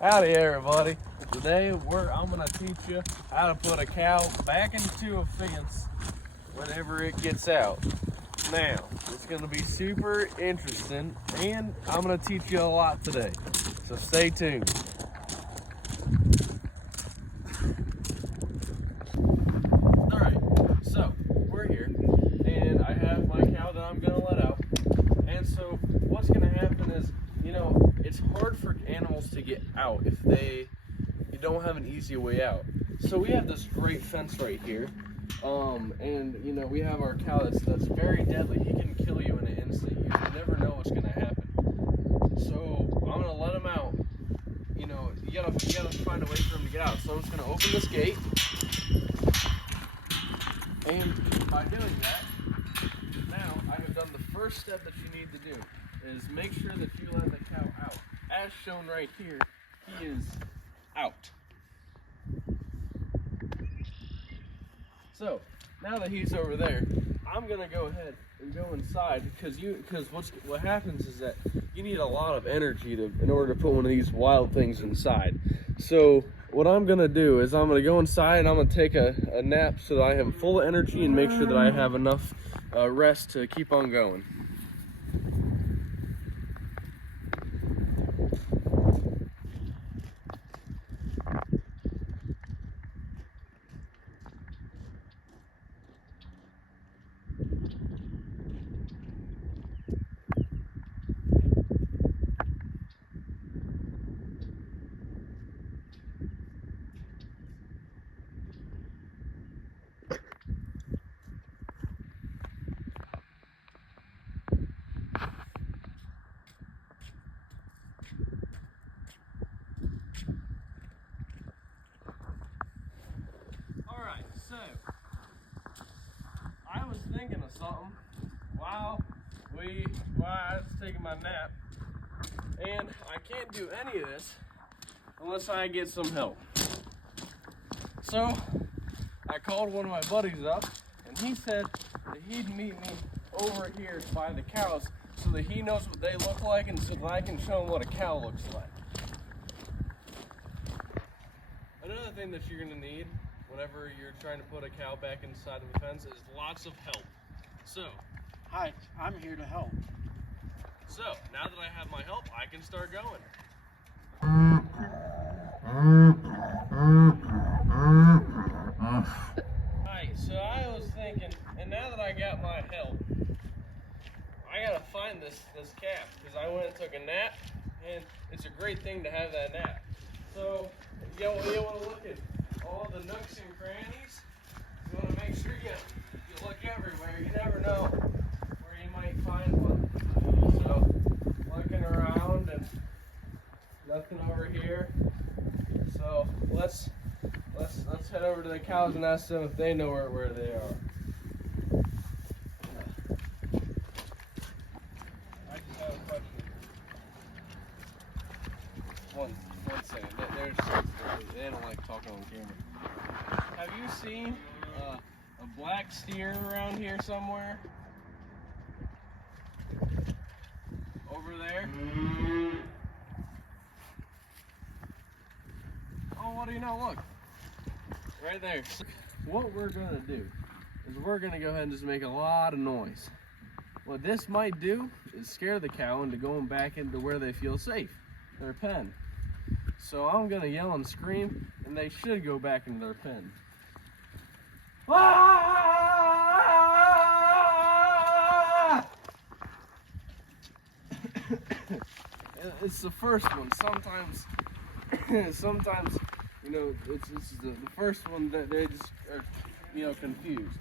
Howdy everybody. Today I'm gonna teach you how to put a cow back into a fence whenever it gets out. Now, it's gonna be super interesting and I'm gonna teach you a lot today. So stay tuned. Alright, so we're here and I have my cow that I'm gonna let out. And so what's gonna happen is, it's hard for animals to get out if you don't have an easy way out. So we have this great fence right here, and we have our cow that's very deadly. He can kill you in an instant. You never know what's gonna happen. So I'm gonna let him out. You gotta find a way for him to get out. So I'm just gonna open this gate, and by doing that, now I have done the first step that you need to do. Is make sure that you let the cow out. As shown right here, he is out. So now that he's over there, I'm gonna go ahead and go inside because what happens is that you need a lot of energy in order to put one of these wild things inside. So what I'm gonna do is I'm gonna go inside and I'm gonna take a nap so that I have full energy and make sure that I have enough rest to keep on going. So, I was thinking of something while I was taking my nap, and I can't do any of this unless I get some help. So, I called one of my buddies up, and he said that he'd meet me over here by the cows so that he knows what they look like and so that I can show him what a cow looks like. Another thing that you're going to need whenever you're trying to put a cow back inside of a fence is lots of help. So, hi, I'm here to help. So, now that I have my help, I can start going. Alright, so I was thinking, and now that I got my help, I gotta find this calf, because I went and took a nap, and it's a great thing to have that nap. So, you want to look at all the nooks and crannies. You want to make sure you look everywhere. You never know where you might find one. So looking around and nothing over here. So let's head over to the cows and ask them if they know where they are. I just have a question. One second. They don't like talking on camera. Have you seen a black steer around here somewhere? Over there? Oh, what do you know? Look. Right there. So what we're going to do is we're going to go ahead and just make a lot of noise. What this might do is scare the cow into going back into where they feel safe, their pen. So I'm gonna yell and scream, and they should go back into their pen. It's the first one. Sometimes, it's the first one that they just are, confused.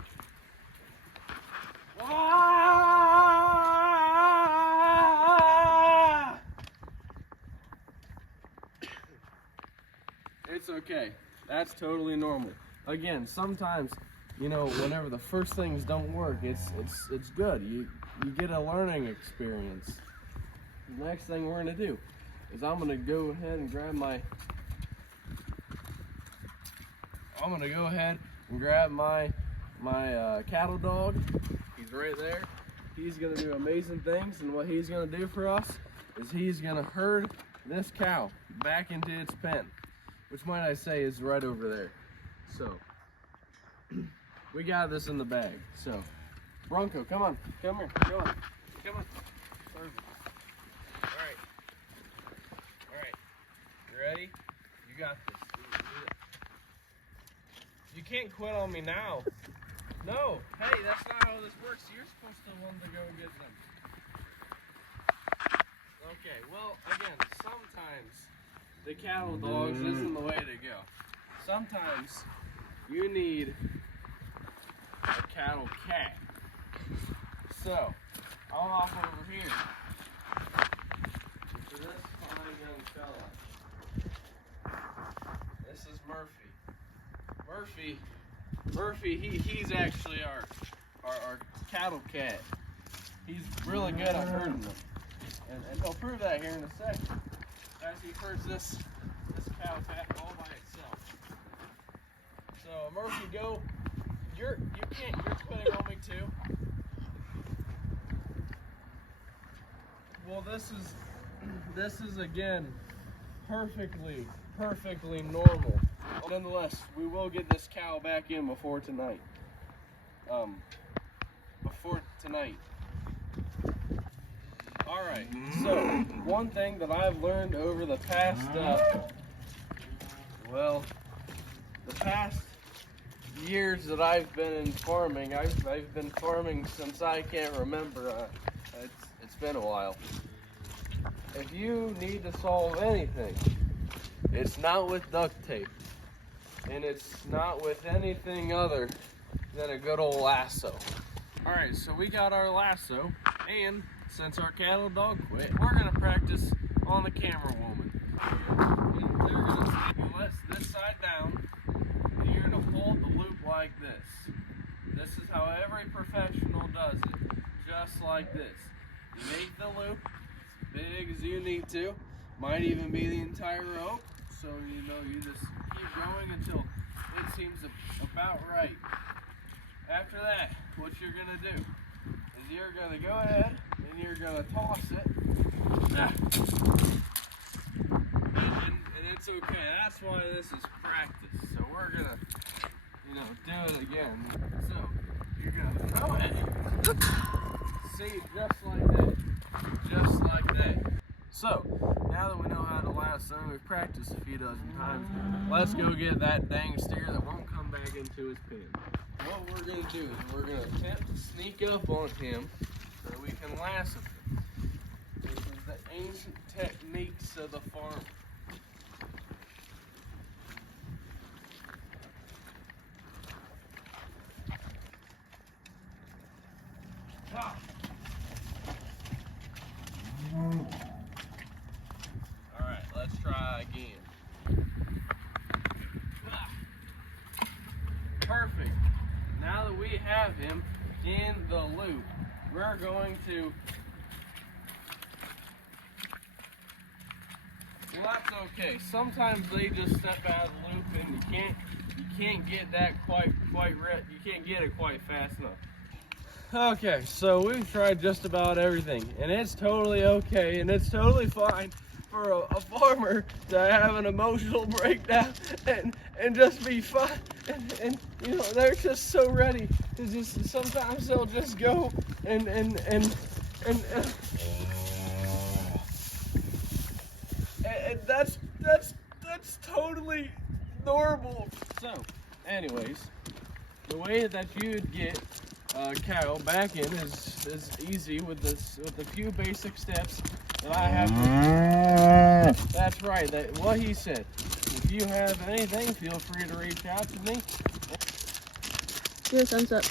It's okay. That's totally normal. Again, sometimes, whenever the first things don't work, it's good. You get a learning experience. The next thing we're gonna do is I'm gonna go ahead and grab my cattle dog. He's right there. He's gonna do amazing things, and what he's gonna do for us is he's gonna herd this cow back into its pen, which might I say is right over there. So we got this in the bag. So Bronco, come on, come here, come on, come on. Perfect. All right, you ready? You got this. You can't quit on me now. No, hey, that's not how this works. You're supposed to want to go get them. Okay, well, again, sometimes the cattle dogs isn't the way to go. Sometimes you need a cattle cat. So, I'll hop over here to this fine young fella. This is Murphy. Murphy, he's actually our cattle cat. He's really good at herding them. And he'll prove that here in a second. As he herds this cow pat all by itself. So Murphy, go. You're quitting on me too. Well, this is again perfectly normal. Nonetheless, we will get this cow back in before tonight. Alright, so one thing that I've learned over the past, the past years that I've been in farming, I've been farming since I can't remember. It's been a while. If you need to solve anything, it's not with duct tape. And it's not with anything other than a good old lasso. Alright, so we got our lasso, and since our cattle dog quit, we're gonna practice on the camera woman. They're gonna let this side down, and you're gonna hold the loop like this. This is how every professional does it, just like this. You make the loop as big as you need to, might even be the entire rope, so you know you just keep going until it seems about right. After that, what you're gonna do is you're gonna go ahead and you're gonna toss it. And it's okay. That's why this is practice. So we're gonna, do it again. So you're gonna throw it. See, just like that. Just like that. So, now that we know how to lasso, we've practiced a few dozen times, let's go get that dang steer that won't come back into his pen. What we're going to do is we're going to attempt to sneak up on him so that we can lasso him. This is the ancient techniques of the farm. Ah. Alright, let's try again. Perfect. Now that we have him in the loop, we're going to... Well, that's okay. Sometimes they just step out of the loop and you can't get that you can't get it quite fast enough. Okay, so we've tried just about everything, and it's totally okay, and it's totally fine for a farmer to have an emotional breakdown and just be fine, and they're just so ready to just, sometimes they'll just go and that's totally normal. So, anyways, the way that you'd get cow back in is easy with the few basic steps that I have. That's right. What he said. If you have anything, feel free to reach out to me. Do a thumbs up.